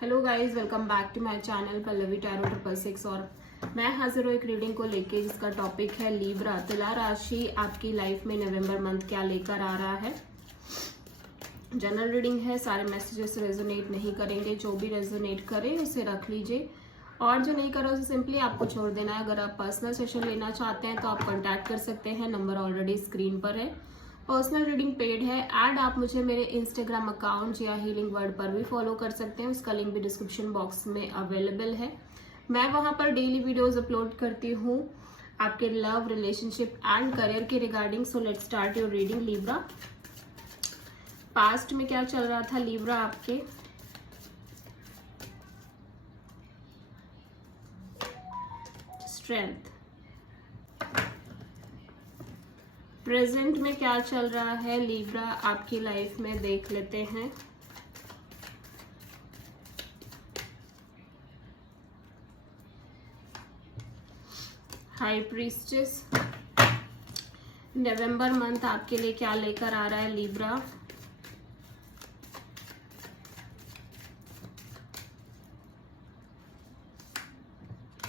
Hello guys, welcome back to my channel Pallavi tarot 666। और मैं हाजिर हूँ एक रीडिंग को लेके जिसका टॉपिक है लीब्रा। तुला राशि आपकी लाइफ में नवंबर मंथ क्या लेकर आ रहा है। जनरल रीडिंग है, सारे मैसेजेस रेजोनेट नहीं करेंगे। जो भी रेजोनेट करे उसे रख लीजिए और जो नहीं करा उसे सिंपली आपको छोड़ देना है। अगर आप पर्सनल सेशन लेना चाहते हैं तो आप कॉन्टैक्ट कर सकते हैं, नंबर ऑलरेडी स्क्रीन पर है। पर्सनल रीडिंग पेड है एंड आप मुझे मेरे इंस्टाग्राम अकाउंट या हीलिंग वर्ड पर भी फॉलो कर सकते हैं, उसका लिंक भी डिस्क्रिप्शन बॉक्स में अवेलेबल है। मैं वहां पर डेली वीडियोस अपलोड करती हूँ आपके लव, रिलेशनशिप एंड करियर के regarding. So let's start your reading Libra. Past में क्या चल रहा था लीब्रा आपके, स्ट्रेंथ। प्रेजेंट में क्या चल रहा है लीब्रा आपकी लाइफ में, देख लेते हैं। हाई प्रीस्टेस, नवंबर मंथ आपके लिए क्या लेकर आ रहा है Libra.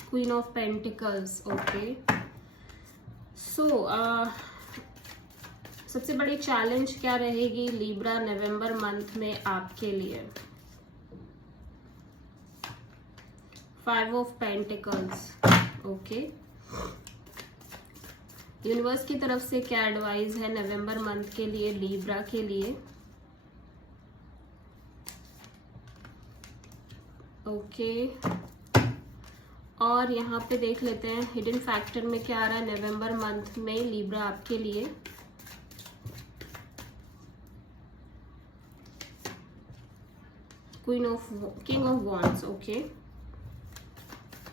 Queen of pentacles, okay. So सबसे बड़ी चैलेंज क्या रहेगी लीब्रा नवंबर मंथ में आपके लिए। 5 ऑफ पेंटिकल्स, ओके। यूनिवर्स की तरफ से क्या एडवाइस है नवंबर मंथ के लिए लीब्रा के लिए, ओके। और यहाँ पे देख लेते हैं हिडन फैक्टर में क्या आ रहा है नवंबर मंथ में लीब्रा आपके लिए। King of wands, okay.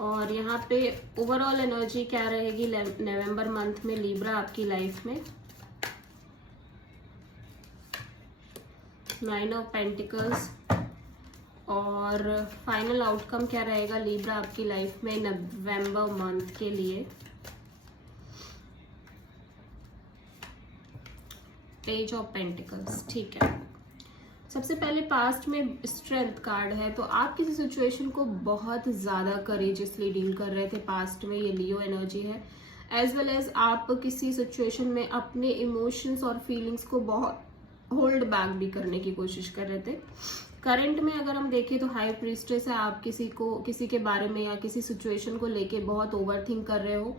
और यहाँ पे ओवरऑल एनर्जी क्या रहेगी नवंबर मंथ में लीब्रा आपकी लाइफ में। 9 ऑफ पेंटिकल्स। और फाइनल आउटकम क्या रहेगा लीब्रा आपकी लाइफ में नवंबर मंथ के लिए। पेज ऑफ पेंटिकल्स, ठीक है। सबसे पहले पास्ट में स्ट्रेंथ कार्ड है, तो आप किसी सिचुएशन को बहुत ज्यादा करेजियसली डील कर रहे थे पास्ट में, ये लियो एनर्जी है। एज वेल एज आप किसी सिचुएशन में अपने इमोशंस और फीलिंग्स को बहुत होल्ड बैक भी करने की कोशिश कर रहे थे। करंट में अगर हम देखें तो हाई प्रीस्टेस है, आप किसी के बारे में या किसी सिचुएशन को लेके बहुत ओवरथिंक कर रहे हो,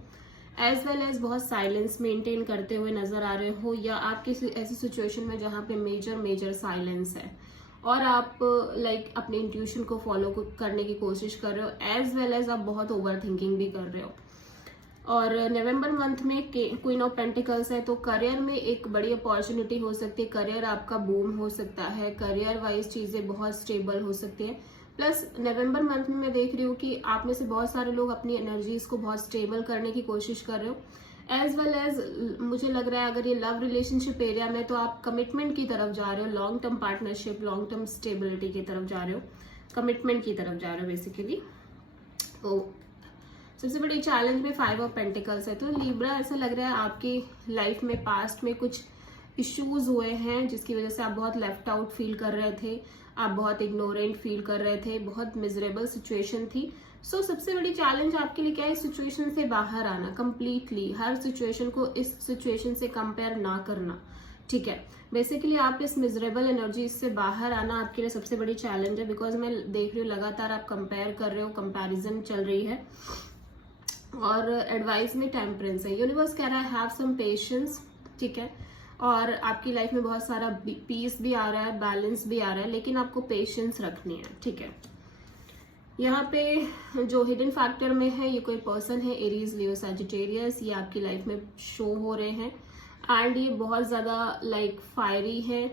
एज वेल एज बहुत साइलेंस मेंटेन करते हुए नजर आ रहे हो, या आप किसी ऐसी सिचुएशन में जहाँ पे मेजर साइलेंस है और आप अपने इंट्यूशन को फॉलो करने की कोशिश कर रहे हो, एज वेल एज आप बहुत ओवर थिंकिंग भी कर रहे हो। और नवंबर मंथ में क्वीन ऑफ पेंटिकल्स है, तो करियर में एक बड़ी अपॉर्चुनिटी हो सकती है, करियर आपका बूम हो सकता है, करियर वाइज चीजें बहुत स्टेबल हो सकती है। प्लस नवंबर मंथ में मैं देख रही हूँ कि आप में से बहुत सारे लोग अपनी एनर्जीज को बहुत स्टेबल करने की कोशिश कर रहे हो। एज वेल एज मुझे लग रहा है अगर ये लव रिलेशनशिप एरिया में तो आप कमिटमेंट की तरफ जा रहे हो, long term partnership, long term stability की तरफ जा रहे हो, कमिटमेंट की तरफ जा रहे हो बेसिकली। तो सबसे बड़ी चैलेंज में 5 ऑफ पेंटिकल्स है, तो लीब्रा ऐसा लग रहा है आपकी लाइफ में पास्ट में कुछ इश्यूज हुए हैं जिसकी वजह से आप बहुत लेफ्ट आउट फील कर रहे थे, आप बहुत इग्नोरेंट फील कर रहे थे, बहुत मिजरेबल सिचुएशन थी। सो सबसे बड़ी चैलेंज आपके लिए क्या है, इस सिचुएशन से बाहर आना कंप्लीटली, हर सिचुएशन को इस सिचुएशन से कंपेयर ना करना, ठीक है। बेसिकली आप इस मिजरेबल एनर्जी से बाहर आना आपके लिए सबसे बड़ी चैलेंज है, बिकॉज मैं देख रही हूँ लगातार आप कंपेयर कर रहे हो, कंपैरिजन चल रही है। और एडवाइस में टेम्परेंस है, यूनिवर्स कह रहा है हैव सम पेशेंस, ठीक है। और आपकी लाइफ में बहुत सारा पीस भी आ रहा है, बैलेंस भी आ रहा है, लेकिन आपको पेशेंस रखनी है, ठीक है। यहाँ पे जो हिडन फैक्टर में है, ये कोई पर्सन है, एरीज, लियो, सैजिटेरियस, ये आपकी लाइफ में शो हो रहे हैं एंड ये बहुत ज्यादा फायरी है,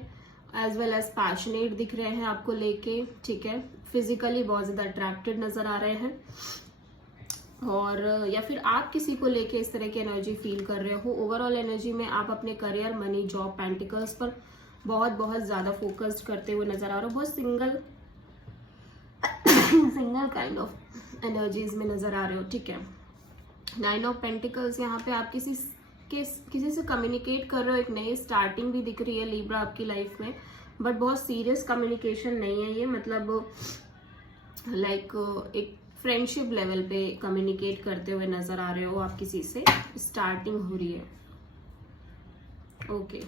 एज वेल एज पैशनेट दिख रहे हैं आपको लेके, ठीक है। फिजिकली बहुत ज्यादा अट्रैक्टेड नजर आ रहे हैं, और या फिर आप किसी को लेके इस तरह की एनर्जी फील कर रहे हो। ओवरऑल एनर्जी में आप अपने करियर, मनी, जॉब, पेंटिकल्स पर बहुत ज्यादा फोकस्ड करते हुए नजर आ रहे हो, बहुत सिंगल काइंड ऑफ एनर्जीज में नजर आ रहे हो, ठीक है। 9 ऑफ पेंटिकल्स, यहाँ पे आप किसी से कम्युनिकेट कर रहे हो, एक नई स्टार्टिंग भी दिख रही है लीब्रा आपकी लाइफ में, बट बहुत सीरियस कम्युनिकेशन नहीं है ये, मतलब लाइक एक फ्रेंडशिप लेवल पे कम्युनिकेट करते हुए नजर आ रहे हो आप, किसी से स्टार्टिंग हो रही है। ओके,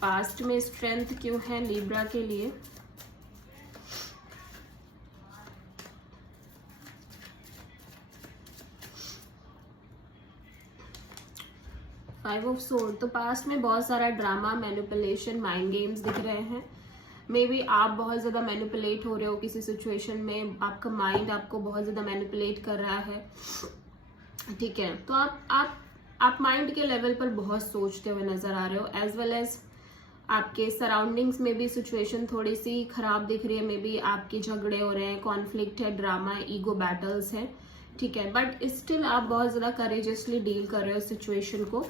पास्ट में स्ट्रेंथ क्यों है लिब्रा के लिए? फाइव ऑफ सोर्ड, तो पास्ट में बहुत सारा ड्रामा, मैनिपुलेशन, माइंड गेम्स दिख रहे हैं। मे बी आप बहुत ज्यादा मैनिपुलेट हो रहे हो किसी सिचुएशन में, आपका माइंड आपको बहुत ज्यादा मैनिपुलेट कर रहा है, ठीक है। तो आप माइंड के लेवल पर बहुत सोचते हुए नजर आ रहे हो, एज वेल एज आपके सराउंडिंग्स में भी सिचुएशन थोड़ी सी खराब दिख रही है। मे बी आपके झगड़े हो रहे हैं, कॉन्फ्लिक्ट है, ड्रामा, ईगो बैटल्स है, ठीक है। बट स्टिल आप बहुत ज्यादा करेजियसली डील कर रहे हो सिचुएशन को,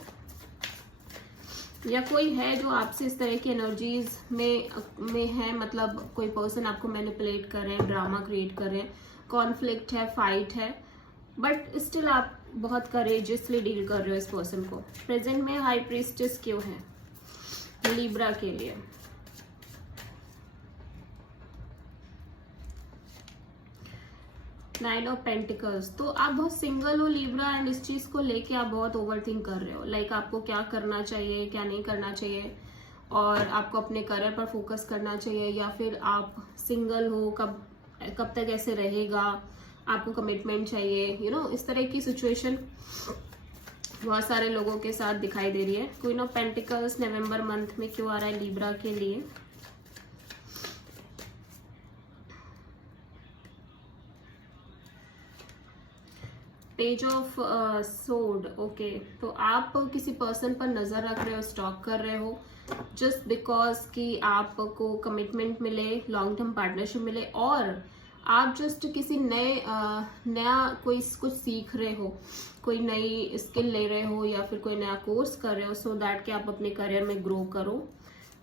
या कोई है जो आपसे इस तरह की एनर्जीज में है, मतलब कोई पर्सन आपको मैनिपुलेट कर रहे हैं, ड्रामा क्रिएट कर रहे हैं, कॉन्फ्लिक्ट है, फाइट है, बट स्टिल आप बहुत करेजियसली डील कर रहे हो इस पर्सन को। प्रेजेंट में हाई प्रीस्टेस क्यों है लिब्रा के लिए? नाइन ऑफ पेंटिकल्स, तो आप बहुत सिंगल हो लिब्रा, एंड इस चीज को लेके आप बहुत ओवरथिंक कर रहे हो, लाइक आपको क्या करना चाहिए, क्या नहीं करना चाहिए, और आपको अपने करियर पर फोकस करना चाहिए, या फिर आप सिंगल हो, कब तक ऐसे रहेगा, आपको कमिटमेंट चाहिए, यू नो, इस तरह की सिचुएशन बहुत सारे लोगों के साथ दिखाई दे रही है। Queen of pentacles November month में क्यों आ रहा है लिब्रा के लिए? पेज ऑफ सोर्ड, ओके, तो आप किसी पर्सन पर नजर रख रहे हो, स्टॉक कर रहे हो, जस्ट बिकॉज कि आपको कमिटमेंट मिले, लॉन्ग टर्म पार्टनरशिप मिले, और आप जस्ट किसी नया कोई कुछ सीख रहे हो, कोई नई स्किल ले रहे हो, या फिर कोई नया कोर्स कर रहे हो, सो दैट कि आप अपने करियर में ग्रो करो,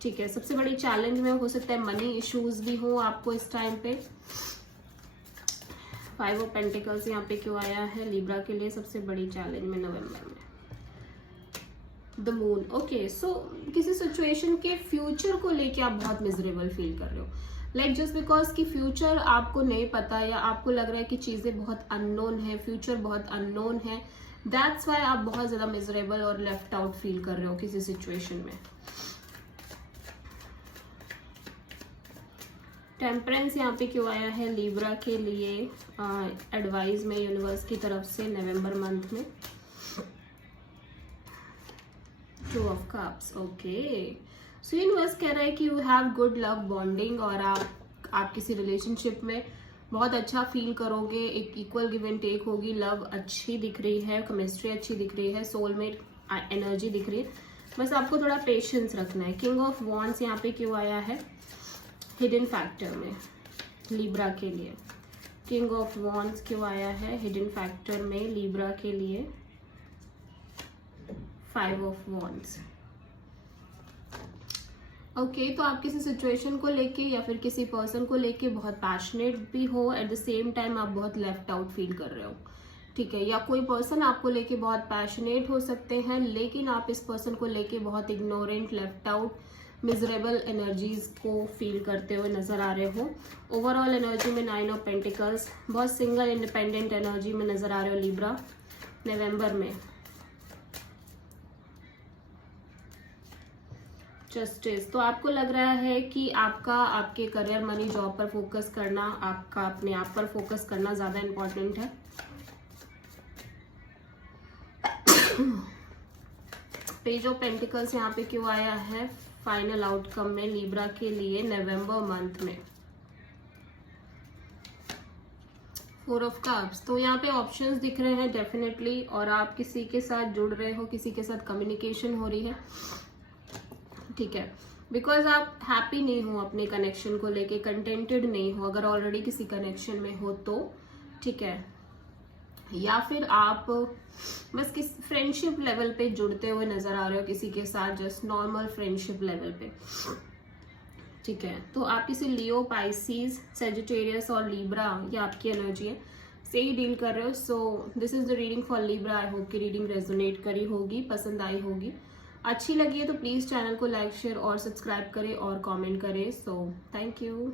ठीक है। सबसे बड़ी चैलेंज में हो सकता है मनी इश्यूज भी हो आपको इस टाइम पे। फाइव ऑफ पेंटिकल्स यहाँ पे क्यों आया है लिब्रा के लिए सबसे बड़ी चैलेंज में नवंबर में? द मून, ओके, सो किसी सिचुएशन के फ्यूचर को लेके आप बहुत मिजरेबल फील कर रहे हो, लाइक जस्ट बिकॉज कि फ्यूचर आपको नहीं पता, या आपको लग रहा है कि चीजें बहुत अननोन है, फ्यूचर बहुत अननोन है, दैट्स वाई आप बहुत ज्यादा मिजरेबल और लेफ्ट आउट फील कर रहे हो किसी सिचुएशन में। टेम्परेंस यहाँ पे क्यों आया है लिब्रा के लिए एडवाइस में यूनिवर्स की तरफ से नवंबर मंथ में? Two of cups, okay, so universe कह रहा है कि you have good love bonding, और आप किसी रिलेशनशिप में बहुत अच्छा फील करोगे, एक इक्वल गिव एंड टेक होगी, लव अच्छी दिख रही है, केमिस्ट्री अच्छी दिख रही है, सोलमेट एनर्जी दिख रही है, बस आपको थोड़ा पेशेंस रखना है। किंग ऑफ वॉन्ड्स यहाँ पे क्यों आया है हिडन फैक्टर में लिब्रा के लिए? किंग ऑफ वॉन्ड्स क्यों आया है हिडन फैक्टर में लिब्रा के लिए? फाइव ऑफ वॉन्ड्स, ओके, तो आप किसी सिचुएशन को लेके या फिर किसी पर्सन को लेके बहुत पैशनेट भी हो, एट द सेम टाइम आप बहुत लेफ्ट आउट फील कर रहे हो, ठीक है, या कोई पर्सन आपको लेके बहुत पैशनेट हो सकते हैं, लेकिन आप इस पर्सन को लेके बहुत ignorant, left out, miserable energies को फील करते हुए नजर आ रहे हो। ओवरऑल एनर्जी में नाइन ऑफ पेंटिकल्स, बहुत सिंगल इंडिपेंडेंट एनर्जी में नजर आ रहे हो लिब्रा नवंबर में। जस्टिस, तो आपको लग रहा है कि आपके करियर, मनी, जॉब पर फोकस करना, आपका अपने आप पर फोकस करना ज्यादा इंपॉर्टेंट है। पेज ऑफ पेंटिकल्स यहाँ पे क्यों आया है फाइनल आउटकम में लिब्रा के लिए नवंबर मंथ में? फोर ऑफ कप्स, तो यहाँ पे ऑप्शंस दिख रहे हैं डेफिनेटली, और आप किसी के साथ जुड़ रहे हो, किसी के साथ कम्युनिकेशन हो रही है, ठीक है, बिकॉज आप हैप्पी नहीं हो अपने कनेक्शन को लेके, कंटेंटेड नहीं हो, अगर ऑलरेडी किसी कनेक्शन में हो तो, ठीक है, या फिर आप बस किस फ्रेंडशिप लेवल पे जुड़ते हुए नजर आ रहे हो किसी के साथ, जस्ट नॉर्मल फ्रेंडशिप लेवल पे, ठीक है। तो आप किसी लियो, पाइसिस, सेजिटेरियस और लिब्रा, ये आपकी एनर्जी है, से ही डील कर रहे हो। So this is the reading for Libra. I hope की रीडिंग रेजोनेट करी होगी, पसंद आई होगी, अच्छी लगी है तो प्लीज चैनल को लाइक, शेयर और सब्सक्राइब करें और कमेंट करें। So thank you.